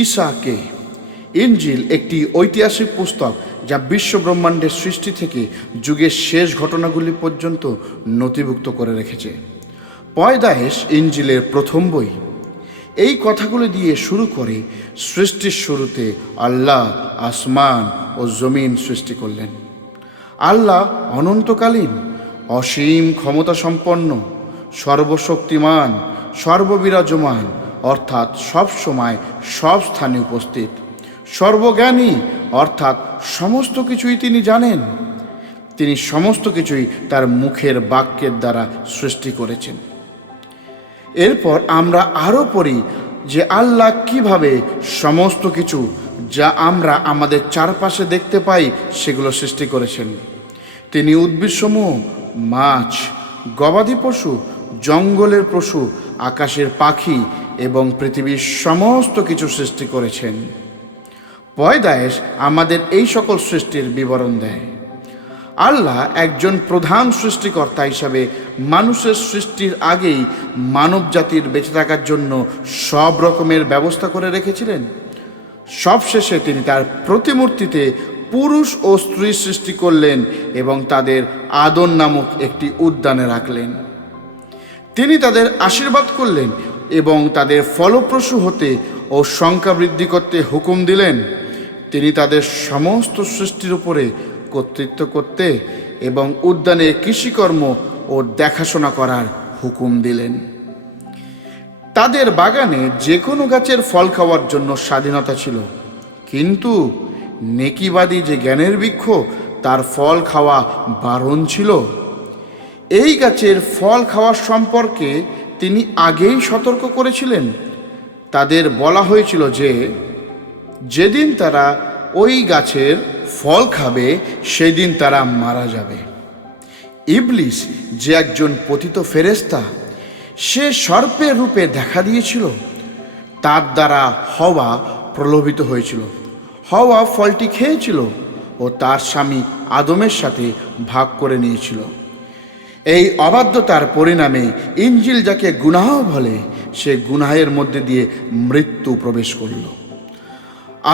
ঈসাকে ইনজিল একটি ঐতিহাসিক পুস্তক যা বিশ্ব ব্রহ্মাণ্ডের সৃষ্টি থেকে যুগের শেষ ঘটনাগুলি পর্যন্ত নথিভুক্ত করে রেখেছে। পয়দায়েশ ইনজিলের প্রথম বই। এই কথাগুলি দিয়ে শুরু করে সৃষ্টির শুরুতে আল্লাহ আসমান ও জমিন সৃষ্টি করলেন। আল্লাহ অনন্তকালীন, অসীম ক্ষমতা সম্পন্ন, সর্বশক্তিমান, সর্ববিরাজমান, অর্থাৎ সব সময় সব স্থানে উপস্থিত, সর্বজ্ঞানী, অর্থাৎ সমস্ত কিছুই তিনি জানেন। তিনি সমস্ত কিছুই তার মুখের বাক্যের দ্বারা সৃষ্টি করেছেন। এরপর আমরা আরও পড়ি যে আল্লাহ কিভাবে সমস্ত কিছু যা আমরা আমাদের চারপাশে দেখতে পাই সেগুলো সৃষ্টি করেছেন। তিনি উদ্ভিদসমূহ, মাছ, গবাদি পশু, জঙ্গলের পশু, আকাশের পাখি এবং পৃথিবীর সমস্ত কিছু সৃষ্টি করেছেন। পয়দায়েশ আমাদের এই সকল সৃষ্টির বিবরণ দেয়। আল্লাহ একজন প্রধান সৃষ্টিকর্তা হিসাবে মানুষের সৃষ্টির আগেই মানব জাতির বেঁচে থাকার জন্য সব রকমের ব্যবস্থা করে রেখেছিলেন। সবশেষে তিনি তার প্রতিমূর্তিতে পুরুষ ও স্ত্রী সৃষ্টি করলেন এবং তাদের আদন নামক একটি উদ্যানে রাখলেন। তিনি তাদের আশীর্বাদ করলেন এবং তাদের ফলপ্রসূ হতে ও সংখ্যা বৃদ্ধি করতে হুকুম দিলেন। তিনি তাদের সমস্ত সৃষ্টির উপরে কর্তৃত্ব করতে এবং উদ্যানে কৃষিকর্ম ও দেখাশোনা করার হুকুম দিলেন। তাদের বাগানে যে কোনো গাছের ফল খাওয়ার জন্য স্বাধীনতা ছিল, কিন্তু নেকিবাদী যে জ্ঞানের বৃক্ষ তার ফল খাওয়া বারণ ছিল। এই গাছের ফল খাওয়ার সম্পর্কে তিনি আগেই সতর্ক করেছিলেন। তাদের বলা হয়েছিল যে যেদিন তারা ওই গাছের ফল খাবে সেদিন তারা মারা যাবে। ইবলিস যে একজন পতিত ফেরেশতা, সে সর্পের রূপে দেখা দিয়েছিল। তার দ্বারা হওয়া প্রলোভিত হয়েছিল। হওয়া ফলটি খেয়েছিল ও তার স্বামী আদমের সাথে ভাগ করে নিয়েছিল। এই অবাধ্যতার পরিণামে ইনজিল যাকে গুনাহ বলে, সে গুনাহের মধ্যে দিয়ে মৃত্যু প্রবেশ করল।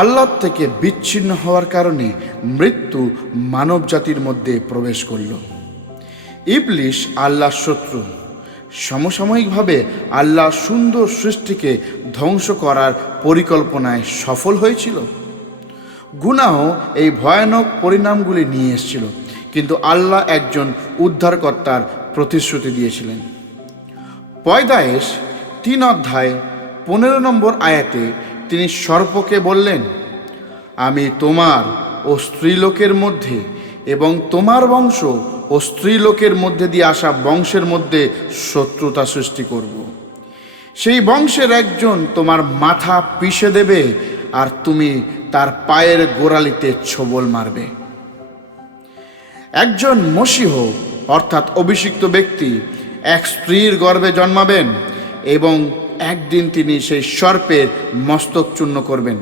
আল্লাহ থেকে বিচ্ছিন্ন হওয়ার কারণে মৃত্যু মানব জাতির মধ্যে প্রবেশ করল। ইবলিস আল্লাহর শত্রু। সমসাময়িকভাবে আল্লাহ সুন্দর সৃষ্টিকে ধ্বংস করার পরিকল্পনায় সফল হয়েছিল। গুনাহ এই ভয়ানক পরিণামগুলি নিয়ে এসেছিল, কিন্তু আল্লাহ একজন উদ্ধারকর্তার প্রতিশ্রুতি দিয়েছিলেন। পয়দায়েশ 3 অধ্যায় 15 নম্বর আয়াতে তিনি সর্পকে বললেন, আমি তোমার ও স্ত্রীলোকের মধ্যে এবং তোমার বংশ ও স্ত্রীলোকের মধ্যে দিয়ে আসা বংশের মধ্যে শত্রুতা সৃষ্টি করব। সেই বংশের একজন তোমার মাথা পিষে দেবে আর তুমি তার পায়ের গোড়ালিতে ছোবল মারবে। একজন মসীহ অর্থাৎ অভিষিক্ত ব্যক্তি এক স্ত্রীর গর্ভে জন্মাবেন এবং একদিন তিনি সেই সর্পের মস্তক চূর্ণ করবেন।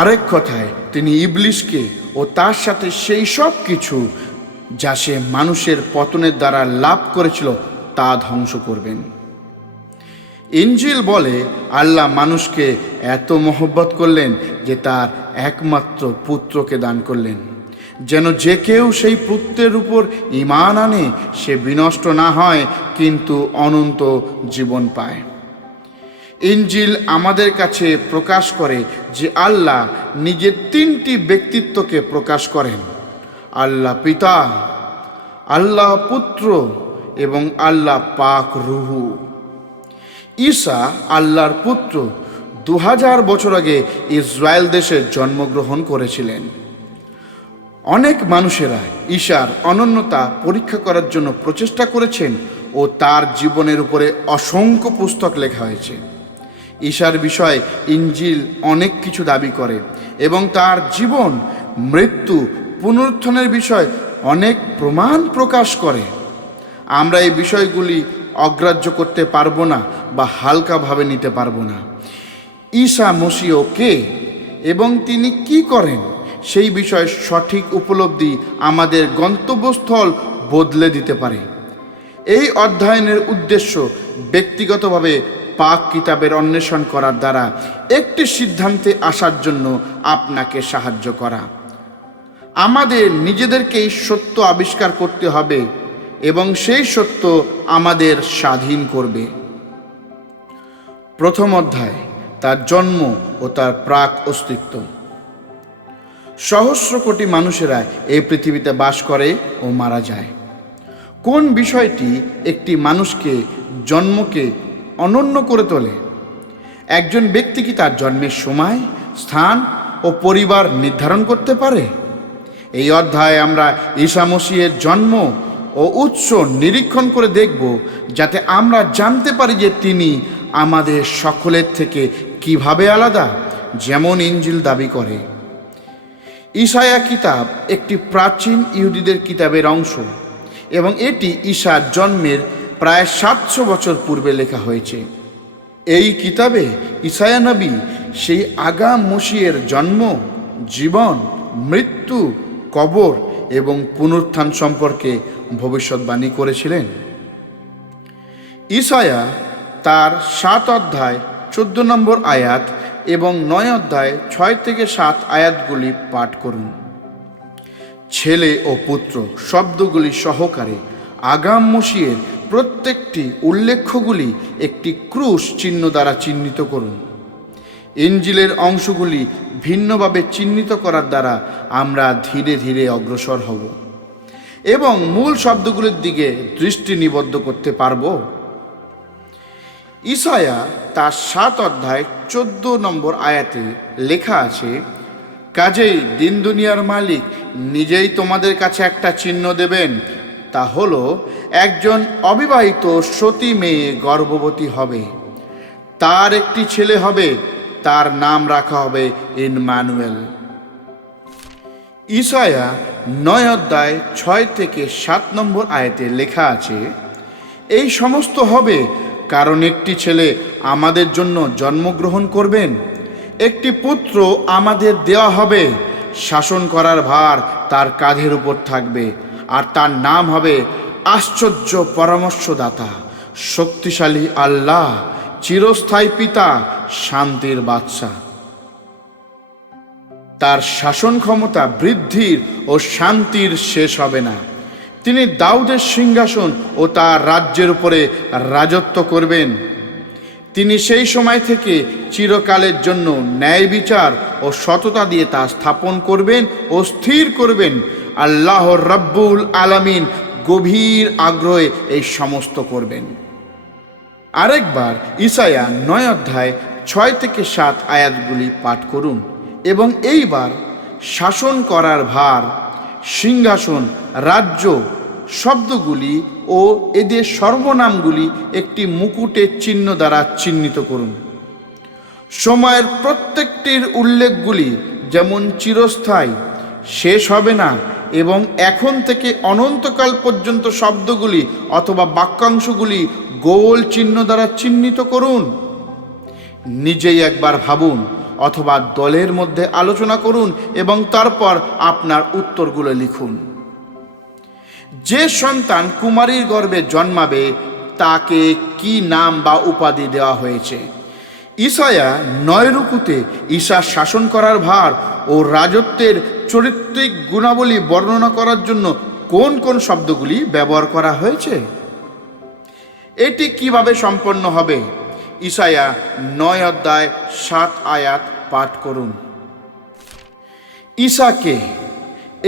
আরেক কথায় তিনি ইবলিসকে ও তার সাথে সেই সব কিছু যা সে মানুষের পতনের দ্বারা লাভ করেছিল তা ধ্বংস করবেন। ইনজিল বলে আল্লাহ মানুষকে এত মহব্বত করলেন যে তার একমাত্র পুত্রকে দান করলেন, যেন যে কেউ সেই পুত্রের উপর ঈমান আনে সে বিনষ্ট না হয় কিন্তু অনন্ত জীবন পায়। ইনজিল আমাদের কাছে প্রকাশ করে যে আল্লাহ নিজের 3টি ব্যক্তিত্বকে প্রকাশ করেন: আল্লাহ পিতা, আল্লাহ পুত্র এবং আল্লাহ পাক রুহু। ঈসা আল্লাহর পুত্র 2000 বছর আগে ইসরায়েল দেশে জন্মগ্রহণ করেছিলেন। অনেক মানুষেরা ঈসার অনন্যতা পরীক্ষা করার জন্য প্রচেষ্টা করেছেন ও তার জীবনের উপরে অসংখ্য পুস্তক লেখা হয়েছে। ঈসার বিষয়ে ইনজিল অনেক কিছু দাবি করে এবং তার জীবন, মৃত্যু, পুনরুত্থানের বিষয় অনেক প্রমাণ প্রকাশ করে। আমরা এই বিষয়গুলি অগ্রাহ্য করতে পারবো না বা হালকাভাবে নিতে পারবো না। ঈসা মসীহ কে এবং তিনি কি করেন সেই বিষয়ে সঠিক উপলব্ধি আমাদের গন্তব্যস্থল বদলে দিতে পারে। এই অধ্যয়নের উদ্দেশ্য ব্যক্তিগতভাবে পাক কিতাবের অন্বেষণ করার দ্বারা একটি সিদ্ধান্তে আসার জন্য আপনাকে সাহায্য করা। আমাদের নিজেদেরকেই সত্য আবিষ্কার করতে হবে এবং সেই সত্য আমাদের স্বাধীন করবে। প্রথম অধ্যায়, তার জন্ম ও তার প্রাক অস্তিত্ব। সহস্র কোটি মানুষেরা এই পৃথিবীতে বাস করে ও মারা যায়। কোন বিষয়টি একটি মানুষকে জন্মকে অনন্য করে তোলে? একজন ব্যক্তি কি তার জন্মের সময়, স্থান ও পরিবার নির্ধারণ করতে পারে? এই অধ্যায়ে আমরা ঈসা মসিহের জন্ম ও উৎস নিরীক্ষণ করে দেখব, যাতে আমরা জানতে পারি যে তিনি আমাদের সকলের থেকে কিভাবে আলাদা, যেমন ইনজিল দাবি করে। ঈসায়া কিতাব একটি প্রাচীন ইহুদিদের কিতাবের অংশ এবং এটি ঈসার জন্মের প্রায় 700 বছর পূর্বে লেখা হয়েছে। এই কিতাবে ঈসায়া নবী সেই আগাম মসিহের জন্ম, জীবন, মৃত্যু, কবর এবং পুনরুত্থান সম্পর্কে ভবিষ্যৎবাণী করেছিলেন। ঈসায়া তার 7 অধ্যায় 14 নম্বর আয়াত এবং 9 অধ্যায় 6 থেকে 7 আয়াতগুলি পাঠ করুন। ছেলে ও পুত্র শব্দগুলি সহকারে আগাম মসিহের প্রত্যেকটি উল্লেখ্যগুলি একটি ক্রুশ চিহ্ন দ্বারা চিহ্নিত করুন। ইনজিলের অংশগুলি ভিন্নভাবে চিহ্নিত করার দ্বারা আমরা ধীরে ধীরে অগ্রসর হব এবং মূল শব্দগুলির দিকে দৃষ্টি নিবদ্ধ করতে পারব। ঈসায়া তার 7 অধ্যায় 14 নম্বর আয়াতে লেখা আছে, কাজেই দিন দুনিয়ার মালিক নিজেই তোমাদের কাছে একটা চিহ্ন দেবেন, তা হলো একজন অবিবাহিত সতী মেয়ে গর্ভবতী হবে, তার একটি ছেলে হবে, তার নাম রাখা হবে ইম্মানুয়েল। ঈসায়া 9 অধ্যায় 6 থেকে 7 নম্বর আয়াতে লেখা আছে, এই সমস্ত হবে কারণ একটি ছেলে আমাদের জন্য জন্মগ্রহণ করবেন, একটি পুত্র আমাদের দেওয়া হবে, শাসন করার ভার তার কাঁধের উপর থাকবে, আর তার নাম হবে আশ্চর্য পরামর্শদাতা, শক্তিশালী আল্লাহ, চিরস্থায়ী পিতা, শান্তির বাদশা। তার শাসন ক্ষমতা বৃদ্ধির ও শান্তির শেষ হবে না। তিনি দাউদের সিংহাসন ও তার রাজ্যের উপরে রাজত্ব করবেন। তিনি সেই সময় থেকে চিরকালের জন্য ন্যায় বিচার ও সততা দিয়ে তা স্থাপন করবেন ও স্থির করবেন। আল্লাহ রব্বুল আলামিন গভীর আগ্রহে এই সমস্ত করবেন। আরেকবার ঈসায়া 9 অধ্যায় 6 থেকে 7 আয়াতগুলি পাঠ করুন এবং এইবার শাসন করার ভার, সিংহাসন, রাজ্য শব্দগুলি ও এদের সর্বনামগুলি একটি মুকুটের চিহ্ন দ্বারা চিহ্নিত করুন। সময়ের প্রত্যেকটির উল্লেখগুলি যেমন চিরস্থায়ী, শেষ হবে না এবং এখন থেকে অনন্তকাল পর্যন্ত শব্দগুলি অথবা বাক্যাংশগুলি গোল চিহ্ন দ্বারা চিহ্নিত করুন। নিজেই একবার ভাবুন অথবা দলের মধ্যে আলোচনা করুন এবং তারপর আপনার উত্তরগুলো লিখুন। যে সন্তান কুমারীর গর্ভে জন্মাবে তাকে কি নাম বা উপাধি দেওয়া হয়েছে? ঈসায়া 9 রুকুতে ঈশার শাসন করার ভার ও রাজত্বের চরিত্রিক গুণাবলী বর্ণনা করার জন্য কোন কোন শব্দগুলি ব্যবহার করা হয়েছে? এটি কিভাবে সম্পন্ন হবে? ঈসায়া 9 অধ্যায় 7 আয়াত পাঠ করুন। ঈসাকে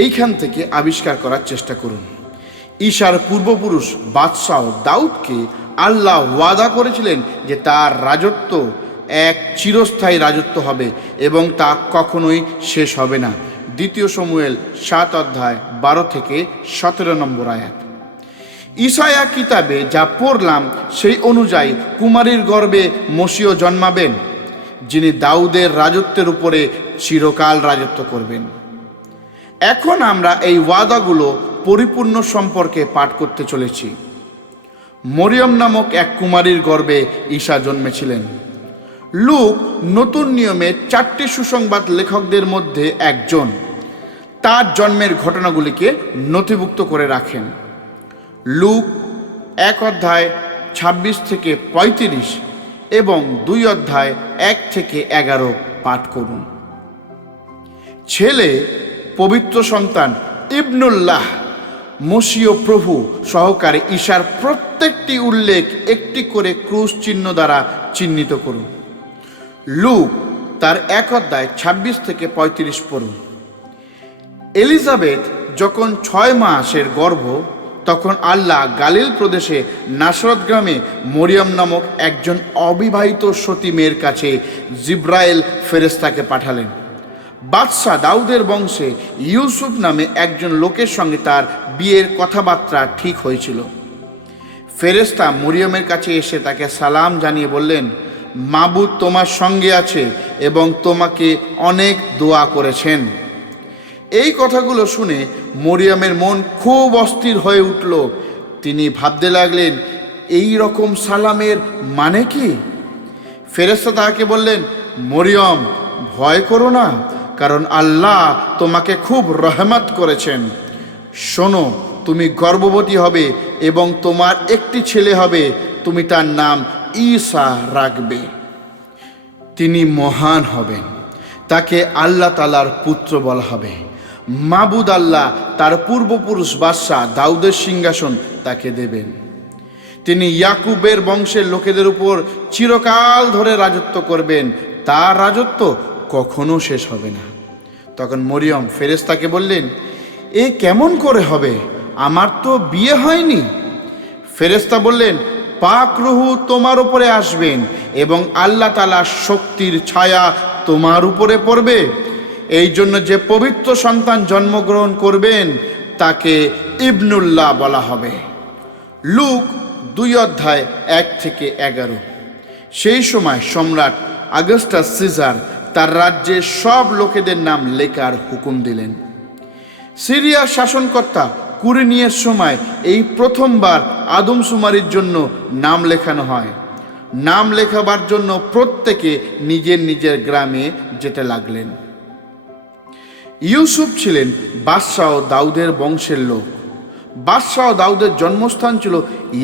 এইখান থেকে আবিষ্কার করার চেষ্টা করুন। ঈসার পূর্বপুরুষ বাদশাহ দাউদকে আল্লাহ ওয়াদা করেছিলেন যে তার রাজত্ব এক চিরস্থায়ী রাজত্ব হবে এবং তা কখনোই শেষ হবে না। 2 শমূয়েল 7 অধ্যায় 12 থেকে 17 নম্বর আয়াত। ঈসায়া কিতাবে যা পড়লাম সেই অনুযায়ী কুমারীর গর্ভে মসিহ জন্মাবেন, যিনি দাউদের রাজত্বের উপরে চিরকাল রাজত্ব করবেন। এখন আমরা এই ওয়াদাগুলো পরিপূর্ণ সম্পর্কে পাঠ করতে চলেছি। মরিয়ম নামক এক কুমারীর গর্ভে ঈসা জন্মেছিলেন। লুক নতুন নিয়মে 4টি সুসংবাদ লেখকদের মধ্যে একজন তার জন্মের ঘটনাগুলিকে নথিভুক্ত করে রাখেন। লুক 1 অধ্যায় 26 থেকে 35 এবং 2 অধ্যায় 1 থেকে 11 পাঠ করুন। ছেলে পবিত্র সন্তান ইবনুল্লাহ মসীহ প্রভু সহকারে ঈশার প্রত্যেকটি উল্লেখ একটি করে ক্রুশ চিহ্ন দ্বারা চিহ্নিত করুন। লুক তার 1 অধ্যায় 26 থেকে 35 পড়ুন। এলিজাবেথ যখন 6 মাসের গর্ভ, তখন আল্লাহ গালিল প্রদেশে নাসরত গ্রামে মরিয়ম নামক একজন অবিবাহিত সতী মেয়ের কাছে জিব্রাইল ফেরেশতাকে পাঠালেন। বাদশাহ দাউদের বংশে ইউসুফ নামে একজন লোকের সঙ্গে তার বিয়ের কথাবার্তা ঠিক হয়েছিল। ফেরেশতা মরিয়মের কাছে এসে তাকে সালাম জানিয়ে বললেন, মাবুদ তোমার সঙ্গে আছে এবং তোমাকে অনেক দোয়া করেছেন। এই কথাগুলো শুনে মরিয়মের মন খুব অস্থির হয়ে উঠল। তিনি ভাবতে লাগলেন, এই রকম সালামের মানে কি? ফেরেশতা তাকে বললেন, মরিয়ম ভয় করো না, কারণ আল্লাহ তোমাকে খুব রহমত করেছেন। শোনো, তুমি গর্ভবতী হবে এবং তোমার একটি ছেলে হবে, তুমি তার নাম ঈসা রাখবে। তিনি মহান হবেন, তাকে আল্লাহ তাআলার পুত্র বলা হবে। মাবুদ আল্লাহ তার পূর্বপুরুষ বাদশাহ দাউদের সিংহাসন তাকে দেবেন। তিনি ইয়াকুবের বংশের লোকেদের উপর চিরকাল ধরে রাজত্ব করবেন, তার রাজত্ব কখনো শেষ হবে না। তখন মরিয়ম ফেরেশতাকে বললেন, এ কেমন করে হবে? আমার তো বিয়ে হয়নি। ফেরেশতা বললেন, পাক রূহু তোমার উপরে আসবেন এবং আল্লাহ তাআলার শক্তির ছায়া তোমার উপরে পড়বে। এই জন্য যে পবিত্র সন্তান জন্মগ্রহণ করবেন তাকে ইবনুল্লাহ বলা হবে। লুক 2 অধ্যায় 1 থেকে 11। সেই সময় সম্রাট অগাস্টাস সিজার তার রাজ্যের সব লোকেদের নাম লেখার হুকুম দিলেন। সিরিয়ার শাসনকর্তা কুরিনিয়ের সময় এই প্রথমবার আদমশুমারির জন্য নাম লেখানো হয়। নাম লেখাবার জন্য প্রত্যেকে নিজের নিজের গ্রামে যেতে লাগলেন। ইউসুফ ছিলেন বাদশাহ দাউদের বংশের লোক। বাদশাহ দাউদের জন্মস্থান ছিল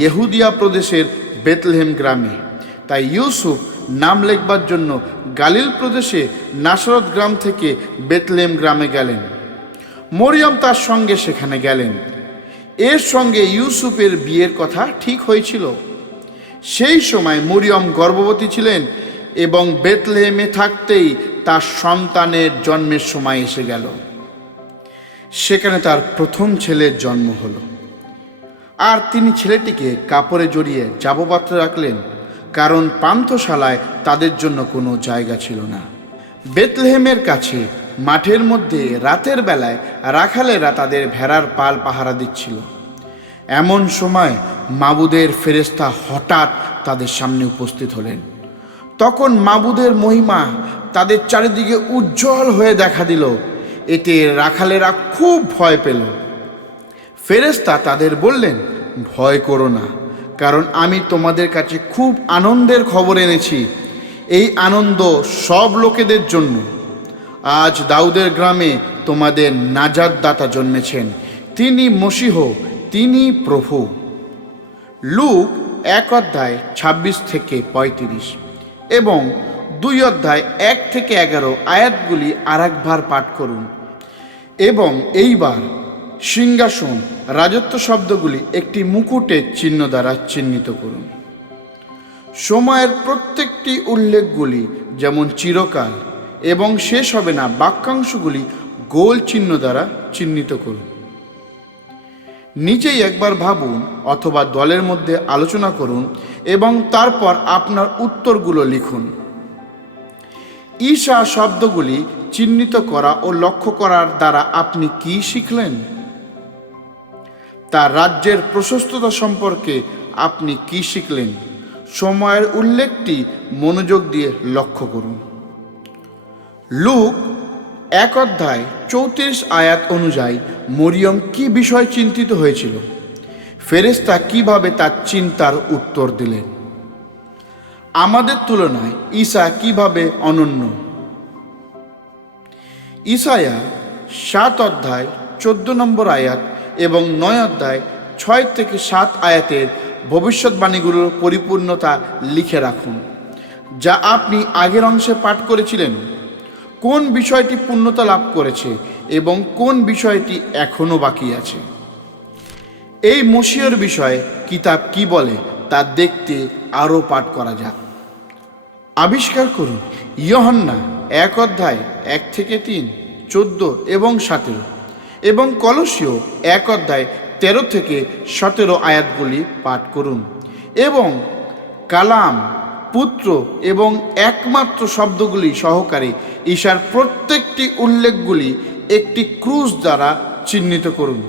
ইহুদিয়া প্রদেশের বেথলেহেম গ্রামে। তাই ইউসুফ নাম লেখবার জন্য গালিল প্রদেশে নাসরত গ্রাম থেকে বেথলেহেম গ্রামে গেলেন। মরিয়ম তার সঙ্গে সেখানে গেলেন। এর সঙ্গে ইউসুফের বিয়ের কথা ঠিক হয়েছিল। সেই সময় মরিয়ম গর্ভবতী ছিলেন এবং বেথলেহেমে থাকতেই তার সন্তানের জন্মের সময় এসে গেল। সেখানে তার প্রথম ছেলের জন্ম হলো। আর তিনি ছেলেটিকে কাপড়ে জড়িয়ে যাবপাত্রে রাখলেন, কারণ পান্থশালায় তাদের জন্য কোনো জায়গা ছিল না। বেথলেহেমের কাছে মাঠের মধ্যে রাতের বেলায় রাখালেরা তাদের ভেড়ার পাল পাহারা দিচ্ছিল। এমন সময় মাবুদের ফেরেশতা হঠাৎ তাদের সামনে উপস্থিত হলেন। তখন মাবুদের মহিমা তাদের চারিদিকে উজ্জ্বল হয়ে দেখা দিল। এতে রাখালেরা খুব ভয় পেল। ফেরেশতা তাদের বললেন, ভয় করো না, কারণ আমি তোমাদের কাছে খুব আনন্দের খবর এনেছি। এই আনন্দ সব লোকেদের জন্য। আজ দাউদের গ্রামে তোমাদের নাজাতদাতা জন্মেছেন, তিনি মসীহ, তিনি প্রভু। লুক 1 অধ্যায় 26 থেকে 35 এবং 2 অধ্যায় 1 থেকে 11 আয়াতগুলি আরেকবার পাঠ করুন এবং এইবার সিংহাসন, রাজত্ব শব্দগুলি একটি মুকুটের চিহ্ন দ্বারা চিহ্নিত করুন। সময়ের প্রত্যেকটি উল্লেখগুলি যেমন চিরকাল এবং শেষ হবে না, বাক্যাংশগুলি গোল চিহ্ন দ্বারা চিহ্নিত করুন। নিজেই একবার ভাবুন অথবা দলের মধ্যে আলোচনা করুন এবং তারপর আপনার উত্তরগুলো লিখুন। ঈশা শব্দগুলি চিহ্নিত করা ও লক্ষ্য করার দ্বারা আপনি কি শিখলেন? তার রাজ্যের প্রশস্ততা সম্পর্কে আপনি কি শিখলেন? সময়ের উল্লেখটি মনোযোগ দিয়ে লক্ষ্য করুন। লুক 1 অধ্যায় 34 আয়াত অনুযায়ী মরিয়ম কি বিষয় চিন্তিত হয়েছিল? ফেরেশতা কিভাবে তার চিন্তার উত্তর দিলেন? আমাদের তুলনায় ঈসা কিভাবে অনন্য? ঈসায়া 7 অধ্যায় 14 নম্বর আয়াত এবং 9 অধ্যায় 6 থেকে 7 আয়াতের ভবিষ্যৎবাণীগুলোর পরিপূর্ণতা লিখে রাখুন। যা আপনি আগের অংশে পাঠ করেছিলেন, কোন বিষয়টি পূর্ণতা লাভ করেছে এবং কোন বিষয়টি এখনো বাকি আছে। এই মসিহর বিষয়ে কিতাব কি বলে তা দেখতে আরও পাঠ করা যাক। আবিষ্কার করুন ইয়োহান্না 1:1-3, 14 এবং 17, এবং কলসীয় 1:13-17 আয়াতগুলি পাঠ করুন এবং কালাম, পুত্র এবং একমাত্র শব্দগুলি সহকারে ঈশার প্রত্যেকটি উল্লেখগুলি একটি ক্রুশ দ্বারা চিহ্নিত করুন।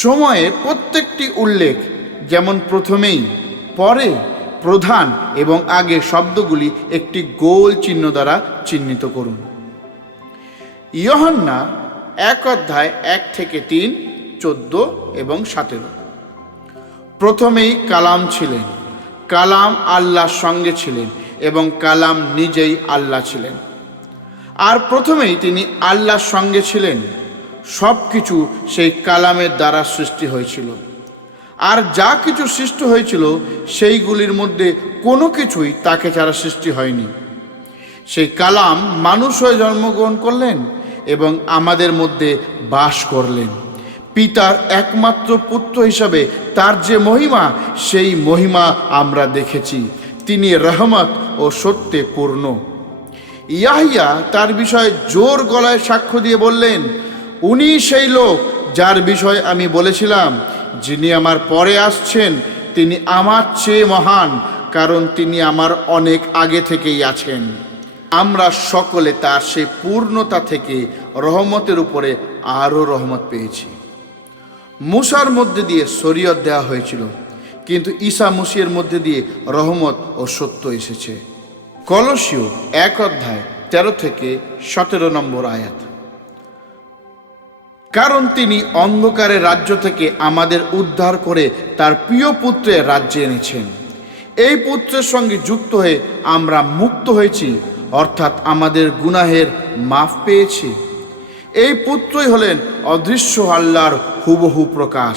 সময়ে প্রত্যেকটি উল্লেখ, যেমন প্রথমেই, পরে, প্রধান এবং আগে শব্দগুলি একটি গোল চিহ্ন দ্বারা চিহ্নিত করুন। ইয়োহান্না 1:1-3, 14 এবং 17। প্রথমেই কালাম ছিলেন, কালাম আল্লাহর সঙ্গে ছিলেন এবং কালাম নিজেই আল্লাহ ছিলেন। আর প্রথমেই তিনি আল্লাহর সঙ্গে ছিলেন। সব কিছু সেই কালামের দ্বারা সৃষ্টি হয়েছিল, আর যা কিছু সৃষ্টি হয়েছিল সেইগুলির মধ্যে কোনো কিছুই তাকে ছাড়া সৃষ্টি হয়নি। সেই কালাম মানুষ হয়ে জন্মগ্রহণ করলেন এবং আমাদের মধ্যে বাস করলেন। পিতার একমাত্র পুত্র হিসাবে তার যে মহিমা, সেই মহিমা আমরা দেখেছি। তিনি রহমত ও সত্যে পূর্ণ। ইয়াহিয়া তার বিষয়ে জোর গলায় সাক্ষ্য দিয়ে বললেন, উনি সেই লোক যার বিষয়ে আমি বলেছিলাম, যিনি আমার পরে আসছেন তিনি আমার চেয়ে মহান, কারণ তিনি আমার অনেক আগে থেকেই আছেন। আমরা সকলে তার সেই পূর্ণতা থেকে রহমতের উপরে আরও রহমত পেয়েছি। মুসার মধ্যে দিয়ে শরীয়ত দেওয়া হয়েছিল, কিন্তু ঈসা মসিহের মধ্যে দিয়ে রহমত ও সত্য এসেছে। কলসীয় 1:13-17 আয়াত। কারণ তিনি অন্ধকারের রাজ্য থেকে আমাদের উদ্ধার করে তার প্রিয় পুত্রের রাজ্যে এনেছেন। এই পুত্রের সঙ্গে যুক্ত হয়ে আমরা মুক্ত হয়েছি, অর্থাৎ আমাদের গুনাহের মাফ পেয়েছি। এই পুত্রই হলেন অদৃশ্য আল্লাহর হুবহু প্রকাশ।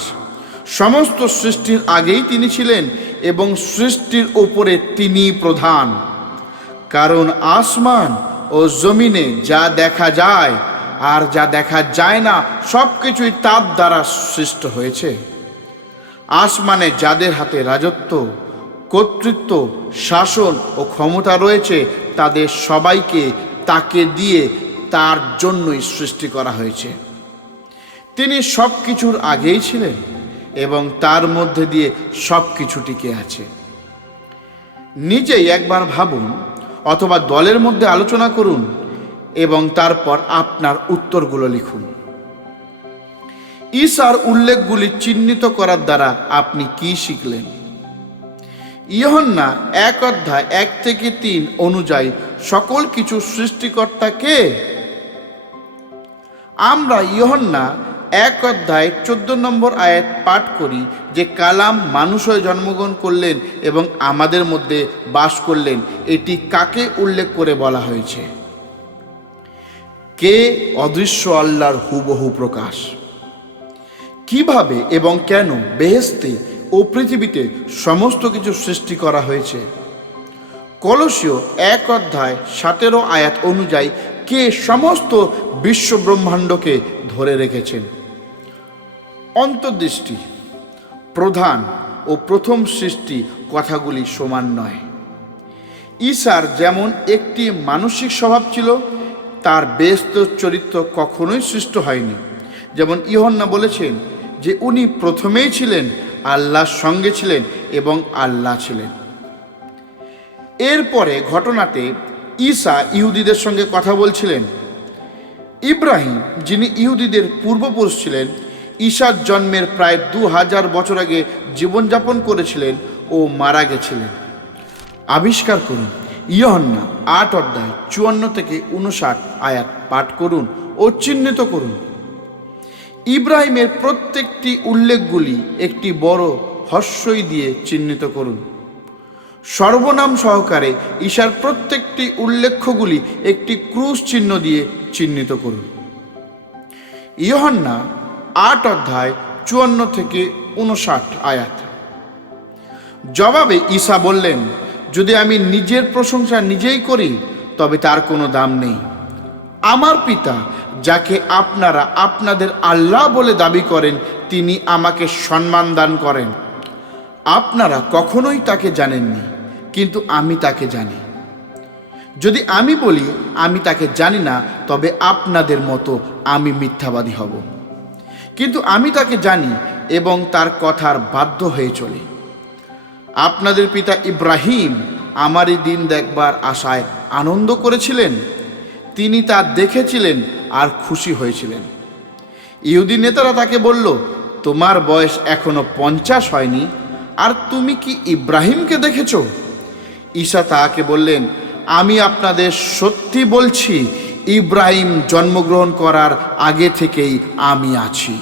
সমস্ত সৃষ্টির আগেই তিনি ছিলেন এবং সৃষ্টির উপরে তিনি প্রধান। কারণ আসমান ও জমিনে যা দেখা যায় আর যা দেখা যায় না, সব কিছুই তার দ্বারা সৃষ্ট হয়েছে। আসমানে যাদের হাতে রাজত্ব, কর্তৃত্ব, শাসন ও ক্ষমতা রয়েছে, তাদের সবাইকে তাকে দিয়ে তার জন্যই সৃষ্টি করা হয়েছে। তিনি সব কিছুর আগেই ছিলেন এবং তার মধ্যে দিয়ে সব কিছু টিকে আছে। নিজেই একবার ভাবুন অথবা দলের মধ্যে আলোচনা করুন এবং তারপর আপনার উত্তরগুলো লিখুন। ঈসার উল্লেখগুলি চিহ্নিত করার দ্বারা আপনি কি শিখলেন? ইয়োহান্না 1:1-3 অনুযায়ী সকল কিছু সৃষ্টিকর্তা কে? আমরা ইয়োহান্না 1:14 আয়াত পাঠ করি যে কালাম মানুষ হয়ে জন্মগ্রহণ করলেন এবং আমাদের মধ্যে বাস করলেন। এটি কাকে উল্লেখ করে বলা হয়েছে? কে অদৃশ্য আল্লাহর হুবহু প্রকাশ? কিভাবে এবং কেন বেহেশতে ও পৃথিবীতে সমস্ত কিছু সৃষ্টি করা হয়েছে? কলসীয় 1:17 আয়াত অনুযায়ী কে সমস্ত বিশ্ব ব্রহ্মাণ্ডকে ধরে রেখেছেন? অন্তর্দৃষ্টি, প্রধান ও প্রথম সৃষ্টি কথাগুলি সমান নয়। ঈসার যেমন একটি মানসিক স্বভাব ছিল, তার ব্যস্ত চরিত্র কখনোই সৃষ্ট হয়নি। যেমন ইয়োহান্না বলেছেন যে উনি প্রথমেই ছিলেন, আল্লাহর সঙ্গে ছিলেন এবং আল্লাহ ছিলেন। এরপরে ঘটনাতে ঈসা ইহুদিদের সঙ্গে কথা বলছিলেন। ইব্রাহিম, যিনি ইহুদিদের পূর্বপুরুষ ছিলেন, ঈসার জন্মের প্রায় 2000 বছর আগে জীবনযাপন করেছিলেন ও মারা গেছিলেন। আবিষ্কার করুন ইয়োহান্না 8:54-59 আয়াত পাঠ করুন ও চিহ্নিত করুন। ইব্রাহিমের প্রত্যেকটি উল্লেখগুলি একটি বড় হস্যই দিয়ে চিহ্নিত করুন। সর্বনাম সহকারে ঈশার প্রত্যেকটি উল্লেখগুলি একটি ক্রুশ চিহ্ন দিয়ে চিহ্নিত করুন। ইয়োহান্না 8:54-59 আয়াত। জবাবে ঈসা বললেন, যদি আমি নিজের প্রশংসা নিজেই করি তবে তার কোনো দাম নেই। আমার পিতা, যাকে আপনারা আপনাদের আল্লাহ বলে দাবি করেন, তিনি আমাকে সম্মান দান করেন। আপনারা কখনোই তাকে জানেননি, কিন্তু আমি তাকে জানি। যদি আমি বলি আমি তাকে জানি না, তবে আপনাদের মতো আমি মিথ্যাবাদী হব। কিন্তু আমি তাকে জানি এবং তার কথার বাধ্য হয়ে চলি। আপনাদের পিতা ইব্রাহিম আমারই দিন দেখবার আশায় আনন্দ করেছিলেন। তিনি তা দেখেছিলেন আর খুশি হয়েছিলেন। ইহুদি নেতারা তাকে বলল, তোমার বয়স এখনো 50 হয়নি, আর তুমি কি ইব্রাহিমকে দেখেছ? ঈসা তাকে বললেন, আমি আপনাদের সত্যি বলছি, ইব্রাহিম জন্মগ্রহণ করার আগে থেকেই আমি আছি।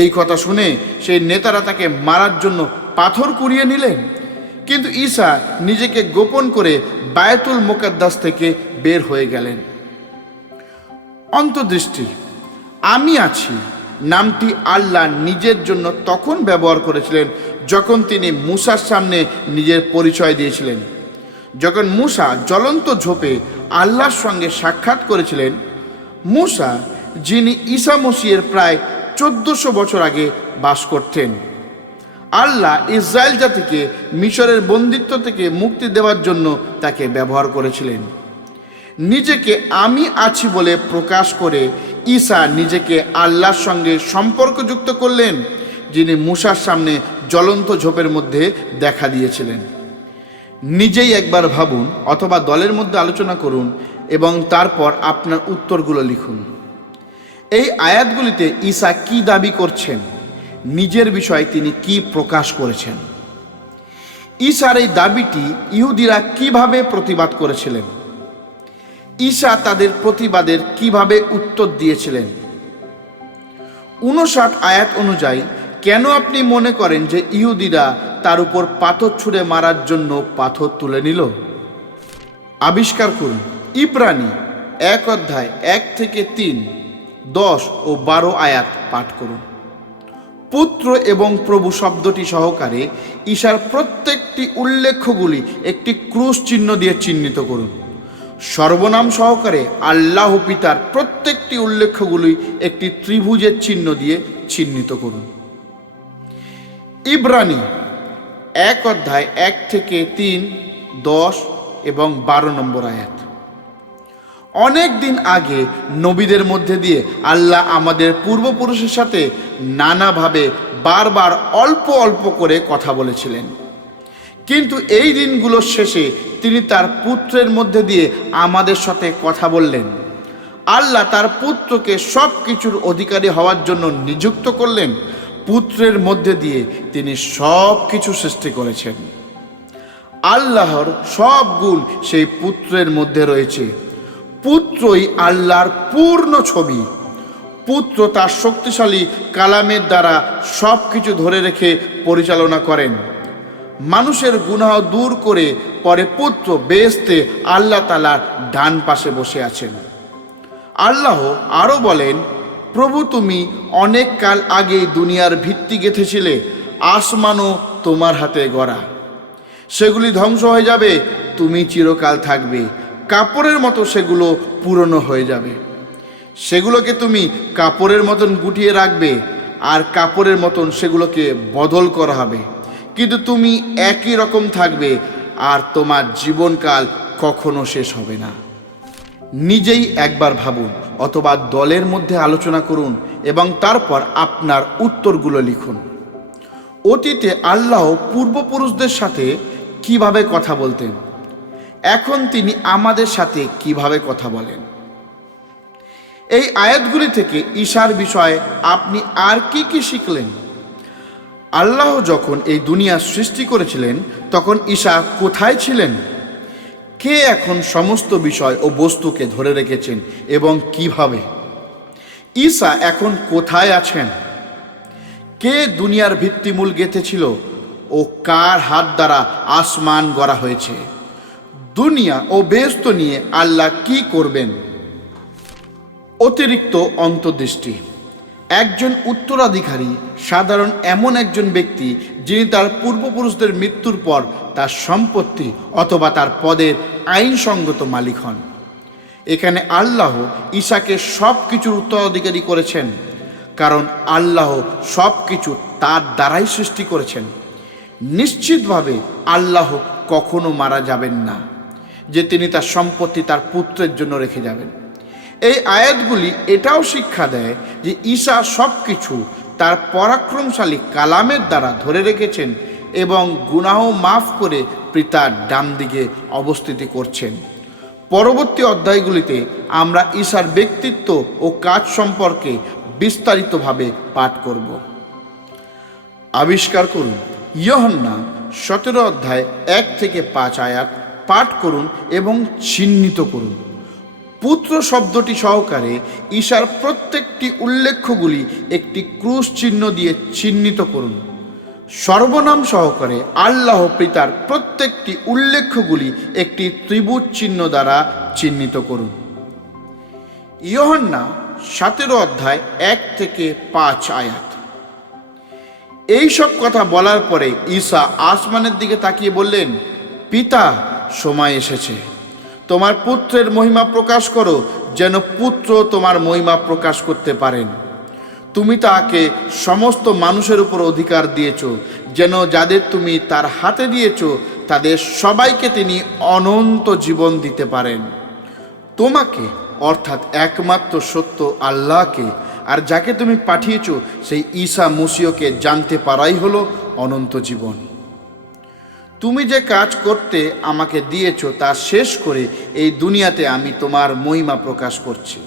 এই কথা শুনে সেই নেতারা তাকে মারার জন্য পাথর কুড়িয়ে নিলেন। কিন্তু ঈসা নিজেকে গোপন করে বায়তুল মুকাদ্দাস থেকে বের হয়ে গেলেন। অন্তর্দৃষ্টি। আমি আছি নামটি আল্লাহ নিজের জন্য তখন ব্যবহার করেছিলেন যখন তিনি মূসার সামনে নিজের পরিচয় দিয়েছিলেন। যখন মূসা জ্বলন্ত ঝোপে আল্লাহর সঙ্গে সাক্ষাৎ করেছিলেন, মূসা যিনি ঈসা মসিহের প্রায় 1400 বছর আগে বাস করতেন। আল্লাহ ইসরায়েল জাতিকে মিশরের বন্দিত্ব থেকে মুক্তি দেওয়ার জন্য তাকে ব্যবহার করেছিলেন। নিজেকে আমি আছি বলে প্রকাশ করে ঈসা নিজেকে আল্লাহর সঙ্গে সম্পর্কযুক্ত করলেন, যিনি মূসার সামনে জ্বলন্ত ঝোপের মধ্যে দেখা দিয়েছিলেন। নিজেই একবার ভাবুন অথবা দলের মধ্যে আলোচনা করুন এবং তারপর আপনার উত্তরগুলো লিখুন। এই আয়াতগুলিতে ঈসা কি দাবি করছেন, নিজের বিষয়ে তিনি কি প্রকাশ করেছেন? ঈসার এই দাবিটি ইহুদিরা কিভাবে প্রতিবাদ করেছিলেন? ঈসা তাদের প্রতিবাদের কিভাবে উত্তর দিয়েছিলেন? 59 আয়াত অনুযায়ী কেন আপনি মনে করেন যে ইহুদিরা তার উপর পাথর ছুঁড়ে মারার জন্য পাথর তুলে নিল? আবিষ্কার করুন। ইব্রানী 1 অধ্যায় 1 থেকে 3, 10 ও 12 আয়াত পাঠ করুন। পুত্র এবং প্রভু শব্দটি সহকারে ঈসার প্রত্যেকটি উল্লেখগুলি একটি ক্রুশ চিহ্ন দিয়ে চিহ্নিত করুন। সর্বনাম সহকারে আল্লাহ পিতার প্রত্যেকটি উল্লেখগুলি একটি ত্রিভুজের চিহ্ন দিয়ে চিহ্নিত করুন। ইব্রানী 1 অধ্যায় 1 থেকে 3, 10 এবং 12 নম্বর আয়াত। অনেক দিন আগে নবীদের মধ্যে দিয়ে আল্লাহ আমাদের পূর্বপুরুষের সাথে নানাভাবে বারবার অল্প অল্প করে কথা বলেছিলেন, কিন্তু এই দিনগুলোর শেষে তিনি তার পুত্রের মধ্যে দিয়ে আমাদের সাথে কথা বললেন। আল্লাহ তার পুত্রকে সব কিছুর অধিকারী হওয়ার জন্য নিযুক্ত করলেন। পুত্রের মধ্যে দিয়ে তিনি সব কিছু সৃষ্টি করেছেন। আল্লাহর সব গুণ সেই পুত্রের মধ্যে রয়েছে। পুত্রই আল্লাহর পূর্ণ ছবি। পুত্র তার শক্তিশালী কালামের দ্বারা সব কিছু ধরে রেখে পরিচালনা করেন। মানুষের গুনাহ দূর করে পরে পুত্র বেহেশতে আল্লাহ তাআলার ডান পাশে বসে আছেন। আল্লাহ আরও বলেন, প্রভু তুমি অনেক কাল আগেই দুনিয়ার ভিত্তি গেঁথেছিলে, আসমানও তোমার হাতে গড়া। সেগুলি ধ্বংস হয়ে যাবে, তুমি চিরকাল থাকবে। কাপড়ের মতো সেগুলো পুরনো হয়ে যাবে। সেগুলোকে তুমি কাপড়ের মতন গুটিয়ে রাখবে, আর কাপড়ের মতন সেগুলোকে বদল করা হবে, কিন্তু তুমি একই রকম থাকবে, আর তোমার জীবনকাল কখনো শেষ হবে না। নিজেই একবার ভাবুন অথবা দলের মধ্যে আলোচনা করুন এবং তারপর আপনার উত্তরগুলো লিখুন। অতীতে আল্লাহ পূর্বপুরুষদের সাথে কিভাবে কথা বলতেন, এখন তিনি আমাদের সাথে কিভাবে কথা বলেন? এই আয়াতগুলি থেকে ঈসার বিষয়ে আপনি আর কি কি শিখলেন? আল্লাহ যখন এই দুনিয়া সৃষ্টি করেছিলেন তখন ঈসা কোথায় ছিলেন? কে এখন সমস্ত বিষয় ও বস্তুকে ধরে রেখেছেন এবং কিভাবে? ঈসা এখন কোথায় আছেন? কে দুনিয়ার ভিত্তিমূল গেঁথেছিল ও কার হাত দ্বারা আসমান গড়া হয়েছে? দুনিয়া ও বেহেশত নিয়ে আল্লাহ কি করবেন? অতিরিক্ত অন্তর্দৃষ্টি। একজন উত্তরাধিকারী সাধারণ এমন একজন ব্যক্তি যিনি তার পূর্বপুরুষদের মৃত্যুর পর তার সম্পত্তি অথবা তার পদের আইনসঙ্গত মালিক হন। এখানে আল্লাহ ঈসাকে সব কিছুর উত্তরাধিকারী করেছেন, কারণ আল্লাহ সব কিছু তার দ্বারাই সৃষ্টি করেছেন। নিশ্চিতভাবে আল্লাহ কখনো মারা যাবেন না যে তিনি তার সম্পত্তি তার পুত্রের জন্য রেখে যাবেন। এই আয়াতগুলি এটাও শিক্ষা দেয় যে ঈসা সব কিছু তার পরাক্রমশালী কালামের দ্বারা ধরে রেখেছেন এবং গুনাহ মাফ করে পিতার ডান দিকে অবস্থিতি করছেন। পরবর্তী অধ্যায়গুলিতে আমরা ঈসার ব্যক্তিত্ব ও কাজ সম্পর্কে বিস্তারিতভাবে পাঠ করব। আবিষ্কার করুন ইয়োহান্না 17 অধ্যায় 1 থেকে 5 আয়াত পাঠ করুন এবং চিহ্নিত করুন। পুত্র শব্দটি সহকারে ঈসার প্রত্যেকটি উল্লেখ্যগুলি একটি ক্রুশ চিহ্ন দিয়ে চিহ্নিত করুন। সর্বনাম সহকারে আল্লাহ পিতার প্রত্যেকটি উল্লেখ্যগুলি একটি ত্রিভুজ চিহ্ন দ্বারা চিহ্নিত করুন। ইয়োহান্না 17 অধ্যায় 1 থেকে 5 আয়াত। এই সব কথা বলার পরে ঈসা আসমানের দিকে তাকিয়ে বললেন, পিতা, সময় এসেছে, তোমার পুত্রের মহিমা প্রকাশ করো, যেন পুত্র তোমার মহিমা প্রকাশ করতে পারেন। তুমি তাকে সমস্ত মানুষের উপর অধিকার দিয়েছ, যেন যাদের তুমি তার হাতে দিয়েছ তাদের সবাইকে তিনি অনন্ত জীবন দিতে পারেন। তোমাকে অর্থাৎ একমাত্র সত্য আল্লাহকে আর যাকে তুমি পাঠিয়েছ সেই ঈসা মসিহকে জানতে পারাই হলো অনন্ত জীবন। তুমি যে কাজ করতে আমাকে দিয়েছ তা শেষ করে এই দুনিয়াতে আমি তোমার মহিমা প্রকাশ করছি।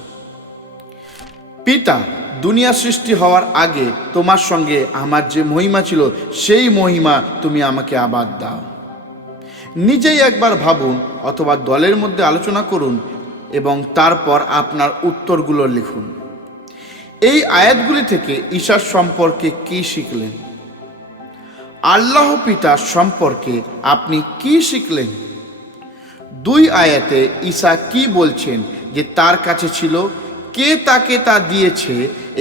পিতা, দুনিয়া সৃষ্টি হওয়ার আগে তোমার সঙ্গে আমার যে মহিমা ছিল সেই মহিমা তুমি আমাকে আবার দাও। নিজেই একবার ভাবুন অথবা দলের মধ্যে আলোচনা করুন এবং তারপর আপনার উত্তরগুলো লিখুন। এই আয়াতগুলি থেকে ঈসার সম্পর্কে কি শিখলেন? আল্লাহ পিতার সম্পর্কে আপনি কি শিখলেন? 2 আয়াতে ঈসা কি বলছেন যে তার কাছে ছিল, কে তাকে তা দিয়েছে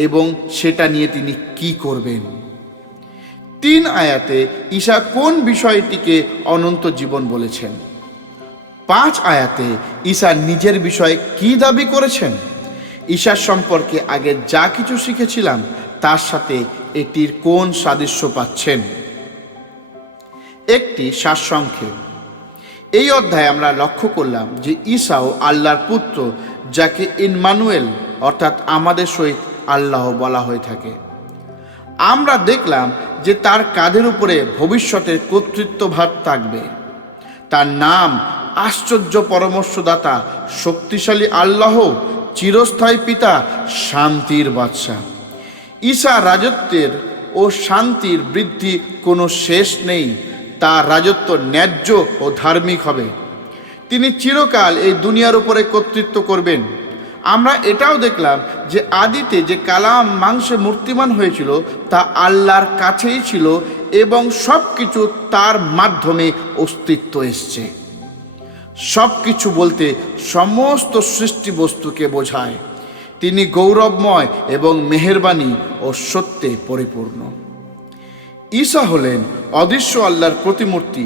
এবং সেটা নিয়ে তিনি কি করবেন? 3 আয়াতে ঈসা কোন বিষয়টিকে অনন্ত জীবন বলেছেন? 5 আয়াতে ঈসা নিজের বিষয়ে কি দাবি করেছেন? ঈসার সম্পর্কে আগে যা কিছু শিখেছিলাম তার সাথে এটির কোন সাদৃশ্য পাচ্ছেন? একটি সারসংক্ষেপ। এই অধ্যায়ে আমরা লক্ষ্য করলাম যে ঈসাও আল্লাহর পুত্র, যাকে ইম্মানুয়েল অর্থাৎ আমাদের সহিত আল্লাহ বলা হয়ে থাকে। আমরা দেখলাম যে তার কাঁধের উপরে ভবিষ্যতের কর্তৃত্বভার থাকবে। তার নাম আশ্চর্য পরামর্শদাতা, শক্তিশালী আল্লাহ, চিরস্থায়ী পিতা, শান্তির বাদশাহ। ঈসা রাজত্বের ও শান্তির বৃদ্ধি কোনো শেষ নেই। তার রাজত্ব ন্যায্য ও ধার্মিক হবে। তিনি চিরকাল এই দুনিয়ার উপরে কর্তৃত্ব করবেন। আমরা এটাও দেখলাম যে আদিতে যে কালাম মাংসে মূর্তিমান হয়েছিল তা আল্লাহর কাছেই ছিল এবং সব কিছু তার মাধ্যমে অস্তিত্ব এসছে। সব কিছু বলতে সমস্ত সৃষ্টি বস্তুকে বোঝায়। তিনি গৌরবময় এবং মেহেরবানি ও সত্যে পরিপূর্ণ। ঈসা হলেন অদৃশ্য আল্লাহর প্রতিমূর্তি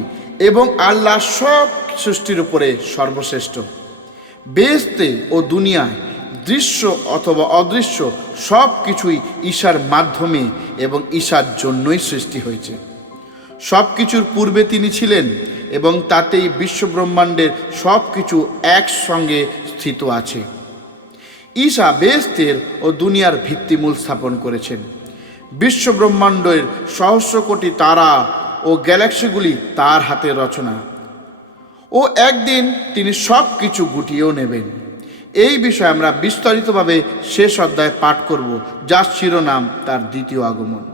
এবং আল্লাহ সব সৃষ্টির উপরে সর্বশ্রেষ্ঠ। বেহেশতে ও দুনিয়ায় দৃশ্য অথবা অদৃশ্য সব কিছুই ঈসার মাধ্যমে এবং ঈসার জন্যই সৃষ্টি হয়েছে। সব কিছুর পূর্বে তিনি ছিলেন এবং তাতেই বিশ্বব্রহ্মাণ্ডের সব কিছু একসঙ্গে স্থিত আছে। ঈসা বেহেশতের ও দুনিয়ার ভিত্তিমূল স্থাপন করেছেন। বিশ্বব্রহ্মাণ্ডের সহস্র কোটি তারা ও গ্যালাক্সিগুলি তার হাতের রচনা। ও একদিন তিনি সব কিছু গুটিয়েও নেবেন। এই বিষয়ে আমরা বিস্তারিতভাবে শেষ অধ্যায়ে পাঠ করব, যার শিরোনাম তার দ্বিতীয় আগমন।